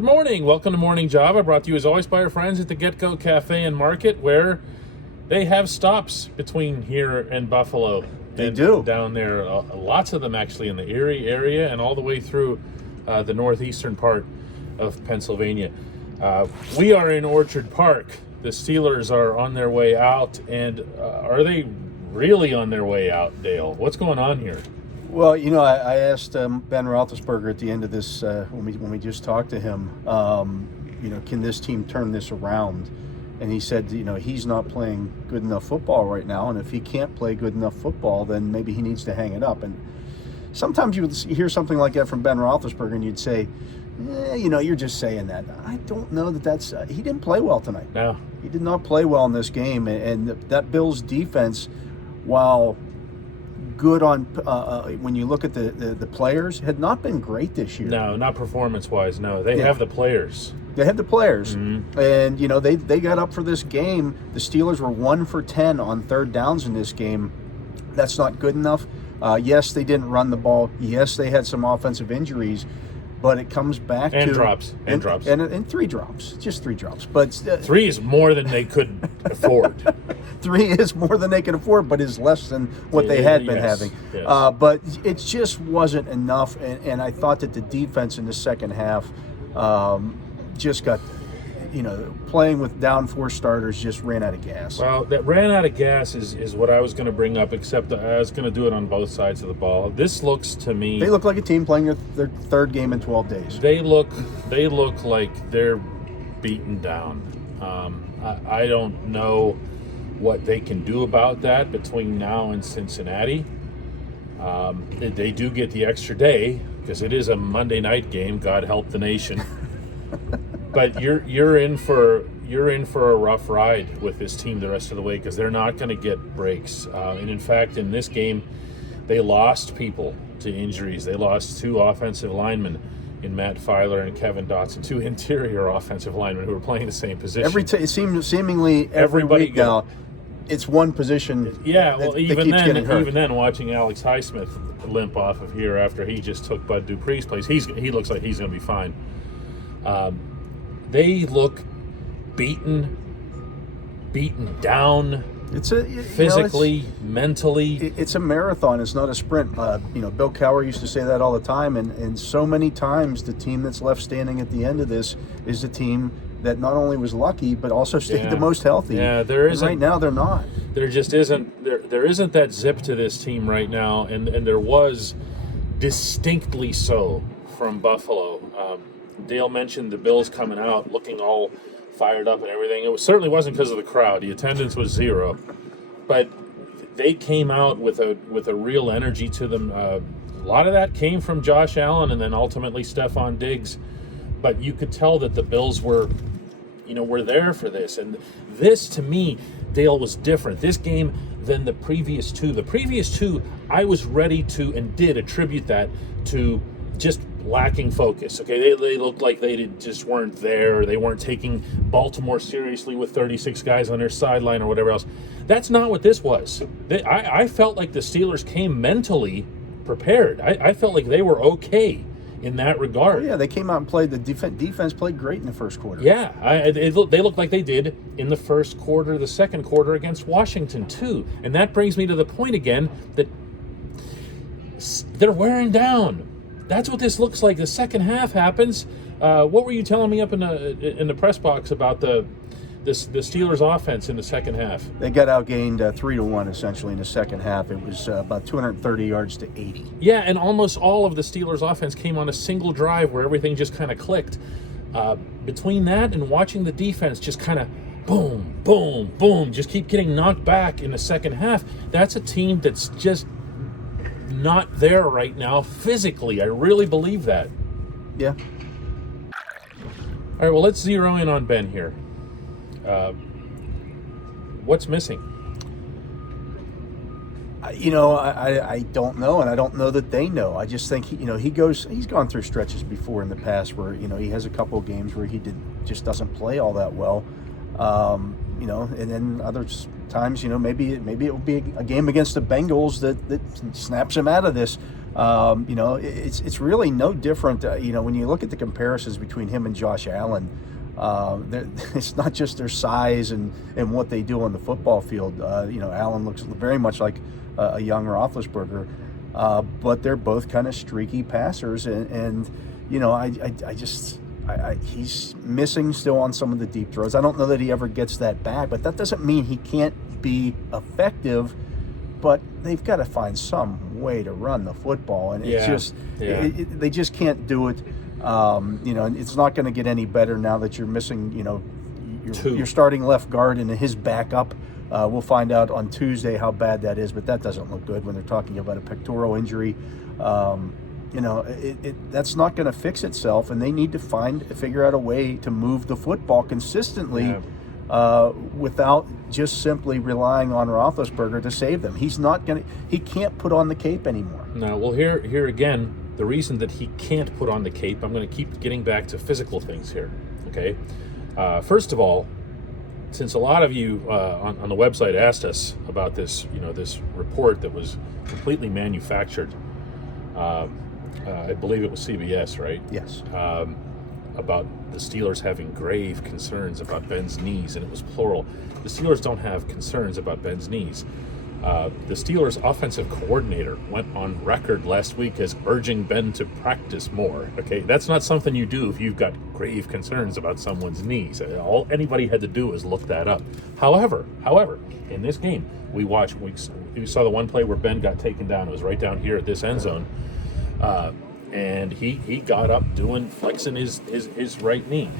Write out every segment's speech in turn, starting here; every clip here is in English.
Good morning. Welcome to Morning Java, brought to you as always by our friends at the GetGo Cafe+Market, where they have stops between here and Buffalo. They do. Down there, lots of them actually in the Erie area and all the way through the northeastern part of Pennsylvania. We are in Orchard Park. The Steelers are on their way out, and are they really on their way out, Dale? What's going on here? Well, I asked Ben Roethlisberger at the end of this when we just talked to him. Can this team turn this around? And he said, he's not playing good enough football right now, and if he can't play good enough football, then maybe he needs to hang it up. And sometimes you would hear something like that from Ben Roethlisberger, and you'd say, you're just saying that. I don't know that's he didn't play well tonight. No, he did not play well in this game, and that Bills defense, while good on when you look at the players, had not been great this year. No, not performance-wise. No, they have the players. They had the players, and they got up for this game. The Steelers were 1 for 10 on third downs in this game. That's not good enough. Yes, they didn't run the ball. Yes, they had some offensive injuries, but it comes back and to drops and three drops, just 3 drops. But 3 is more than they could afford. 3 is more than they can afford, but is less than what they had been having. Yes. But it just wasn't enough, and I thought that the defense in the second half just got, playing with down 4 starters, just ran out of gas. Well, that ran out of gas is what I was going to bring up, except I was going to do it on both sides of the ball. This looks to me... They look like a team playing their third game in 12 days. They look like they're beaten down. I don't know what they can do about that between now and Cincinnati. They do get the extra day because it is a Monday night game. God help the nation. But you're in for a rough ride with this team the rest of the way because they're not going to get breaks. And in fact, in this game, they lost people to injuries. They lost 2 offensive linemen in Matt Filer and Kevin Dotson, 2 interior offensive linemen who were playing the same position. It seems seemingly every week now. It's one position. Yeah, well, even then, watching Alex Highsmith limp off of here after he just took Bud Dupree's place, he looks like he's going to be fine. They look beaten down. It's a physically, mentally. It's a marathon. It's not a sprint. Bill Cowher used to say that all the time, and so many times the team that's left standing at the end of this is the team that not only was lucky but also stayed the most healthy. Yeah, there isn't. Right now, they're not. There just isn't. There isn't that zip to this team right now, and there was distinctly so from Buffalo. Dale mentioned the Bills coming out looking all fired up and everything. It certainly wasn't because of the crowd. The attendance was 0, but they came out with a real energy to them. A lot of that came from Josh Allen and then ultimately Stephon Diggs. But you could tell that the Bills were there for this. And this, to me, Dale, was different. This game than the previous 2. The previous 2, I was ready to and did attribute that to just lacking focus. Okay, they looked like they just weren't there. They weren't taking Baltimore seriously with 36 guys on their sideline or whatever else. That's not what this was. I felt like the Steelers came mentally prepared. I felt like they were okay in that regard. Oh, yeah, they came out and played. The defense played great in the first quarter. Yeah, they looked like they did in the first quarter, the second quarter against Washington too. And that brings me to the point again that they're wearing down. That's what this looks like. The second half happens. What were you telling me up in the press box about the Steelers' offense in the second half? They got outgained 3-1 essentially in the second half. It was about 230 yards to 80. Yeah, and almost all of the Steelers' offense came on a single drive where everything just kind of clicked. Between that and watching the defense just kind of boom, boom, boom, just keep getting knocked back in the second half, that's a team that's just not there right now physically. I really believe that. Yeah. All right, well, let's zero in on Ben here. What's missing? I don't know, and I don't know that they know. I just think he's gone through stretches before in the past where he has a couple of games where he just doesn't play all that well. and then other times, maybe it will be a game against the Bengals that snaps him out of this. It's really no different. When you look at the comparisons between him and Josh Allen, it's not just their size and what they do on the football field. Allen looks very much like a young Roethlisberger, but they're both kind of streaky passers, and he's missing still on some of the deep throws. I don't know that he ever gets that back, but that doesn't mean he can't be effective. But they've got to find some way to run the football, and they just can't do it. It's not going to get any better now that you're missing, your starting left guard and his backup. We'll find out on Tuesday how bad that is, but that doesn't look good when they're talking about a pectoral injury. That's not going to fix itself, and they need to figure out a way to move the football consistently without just simply relying on Roethlisberger to save them. He can't put on the cape anymore. No, well, here again, the reason that he can't put on the cape, I'm going to keep getting back to physical things here, okay? First of all, since a lot of you on the website asked us about this, this report that was completely manufactured, I believe it was CBS, right? Yes. About the Steelers having grave concerns about Ben's knees, and it was plural. The Steelers don't have concerns about Ben's knees. The Steelers' offensive coordinator went on record last week as urging Ben to practice more. Okay, that's not something you do if you've got grave concerns about someone's knees. All anybody had to do was look that up. However, in this game, we saw the one play where Ben got taken down. It was right down here at this end zone. And he got up flexing his right knee.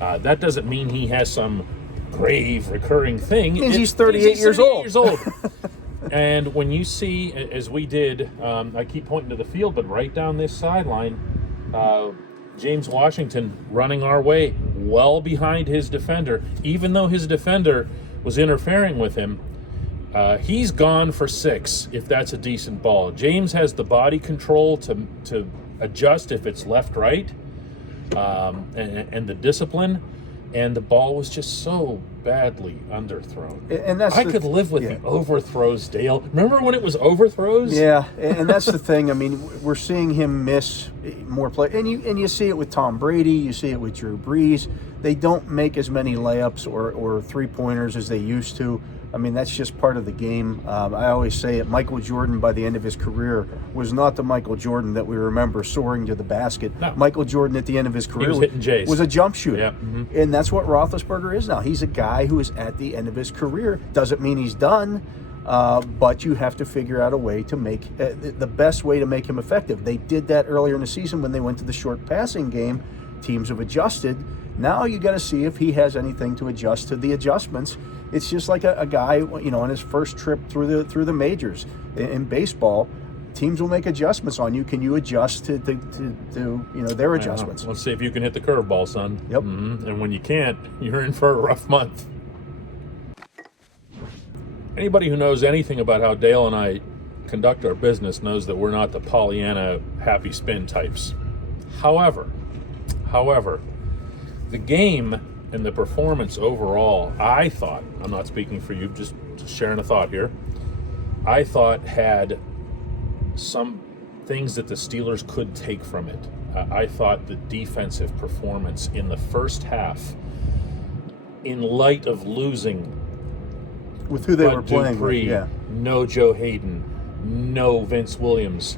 That doesn't mean he has some grave recurring thing. It means he's 38 years old. And when you see, as we did, I keep pointing to the field, but right down this sideline, James Washington running our way well behind his defender, even though his defender was interfering with him. He's gone for 6 if that's a decent ball. James has the body control to adjust if it's left-right, and the discipline, and the ball was just so badly underthrown. And I could live with the overthrows, Dale. Remember when it was overthrows? Yeah, and that's the thing. I mean, we're seeing him miss more play, and you see it with Tom Brady, you see it with Drew Brees. They don't make as many layups or three-pointers as they used to. I mean, that's just part of the game. I always say it, Michael Jordan, by the end of his career, was not the Michael Jordan that we remember soaring to the basket. No. Michael Jordan, at the end of his career, was a jump shooter. Yeah. Mm-hmm. And that's what Roethlisberger is now. He's a guy who is at the end of his career. Doesn't mean he's done, but you have to figure out a way to make the best way to make him effective. They did that earlier in the season when they went to the short passing game. Teams have adjusted. Now you got to see if he has anything to adjust to the adjustments. It's just like a guy, on his first trip through the majors in baseball. Teams will make adjustments on you. Can you adjust to their adjustments? Let's see if you can hit the curveball, son. Yep. Mm-hmm. And when you can't, you're in for a rough month. Anybody who knows anything about how Dale and I conduct our business knows that we're not the Pollyanna happy spin types. However, the game and the performance overall, I thought, I'm not speaking for you, just sharing a thought here, I thought had some things that the Steelers could take from it. I thought the defensive performance in the first half, in light of losing with who they were playing with, no Joe Hayden, no Vince Williams,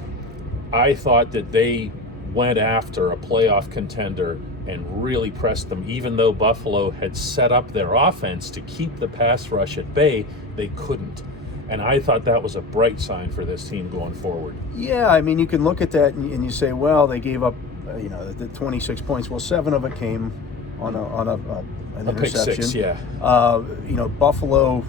I thought that they went after a playoff contender and really pressed them. Even though Buffalo had set up their offense to keep the pass rush at bay, they couldn't. And I thought that was a bright sign for this team going forward. Yeah, I mean, you can look at that and you say, well, they gave up, the 26 points. Well, 7 of it came on an interception. Pick 6, yeah. Buffalo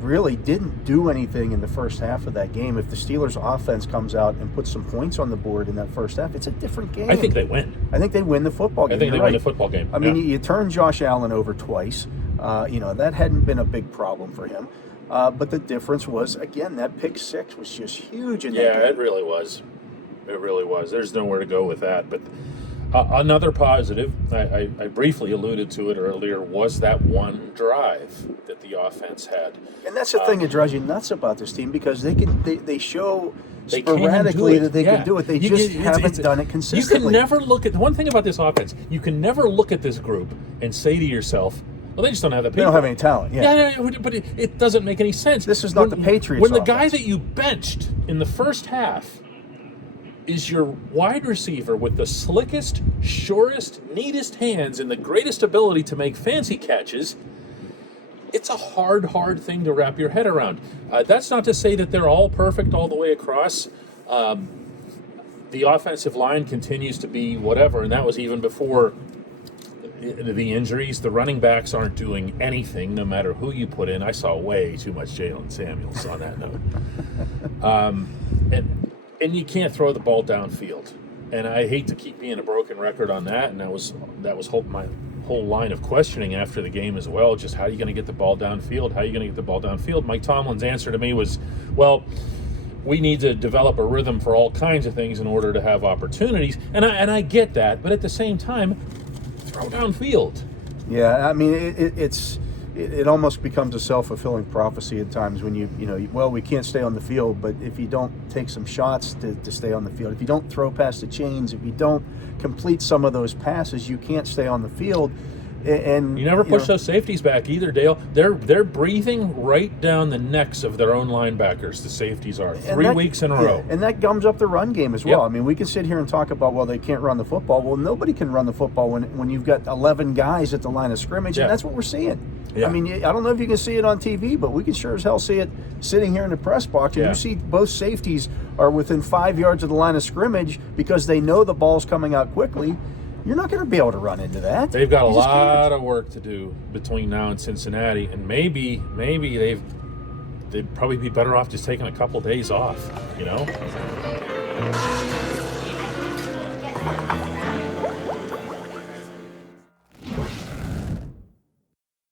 really didn't do anything in the first half of that game. If the Steelers offense comes out and puts some points on the board in that first half, it's a different game. I think they win. I think they win the football game. I think they win the football game. I mean, you turn Josh Allen over twice. That hadn't been a big problem for him. But the difference was, again, that pick 6 was just huge in that game. It really was. It really was. There's nowhere to go with that. But Another positive, I briefly alluded to it earlier, was that one drive that the offense had. And that's the thing that drives you nuts about this team, because they show They can do sporadically it. that they Yeah. can do it. They You just can- haven't it's- done it You consistently. can never look at the one thing about this offense. You can never look at this group and say to yourself, "Well, they just don't have the people." They don't have any talent. Yeah. But it doesn't make any sense. This is not the Patriots When the guy offense. that you benched in the first half is your wide receiver with the slickest, surest, neatest hands and the greatest ability to make fancy catches, it's a hard thing to wrap your head around. That's not to say that they're all perfect all the way across. The offensive line continues to be whatever, and that was even before the injuries. The running backs aren't doing anything, no matter who you put in. I saw way too much Jalen Samuels on that note. And you can't throw the ball downfield. And I hate to keep being a broken record on that. And that was my whole line of questioning after the game as well. Just how are you going to get the ball downfield? How are you going to get the ball downfield? Mike Tomlin's answer to me was, well, we need to develop a rhythm for all kinds of things in order to have opportunities. And I get that. But at the same time, throw downfield. Yeah, I mean, it almost becomes a self-fulfilling prophecy at times when we can't stay on the field, but if you don't take some shots to stay on the field, if you don't throw past the chains, if you don't complete some of those passes, you can't stay on the field. And you never push those safeties back either, Dale. They're breathing right down the necks of their own linebackers. The safeties are 3 weeks in a row, and that gums up the run game as well. Yep. I mean, we can sit here and talk about, well, they can't run the football. Well, nobody can run the football when you've got 11 guys at the line of scrimmage, and that's what we're seeing. Yeah. I mean, I don't know if you can see it on TV, but we can sure as hell see it sitting here in the press box. And you see both safeties are within 5 yards of the line of scrimmage because they know the ball's coming out quickly. You're not going to be able to run into that. They've got a lot of work to do between now and Cincinnati, and maybe they'd probably be better off just taking a couple days off,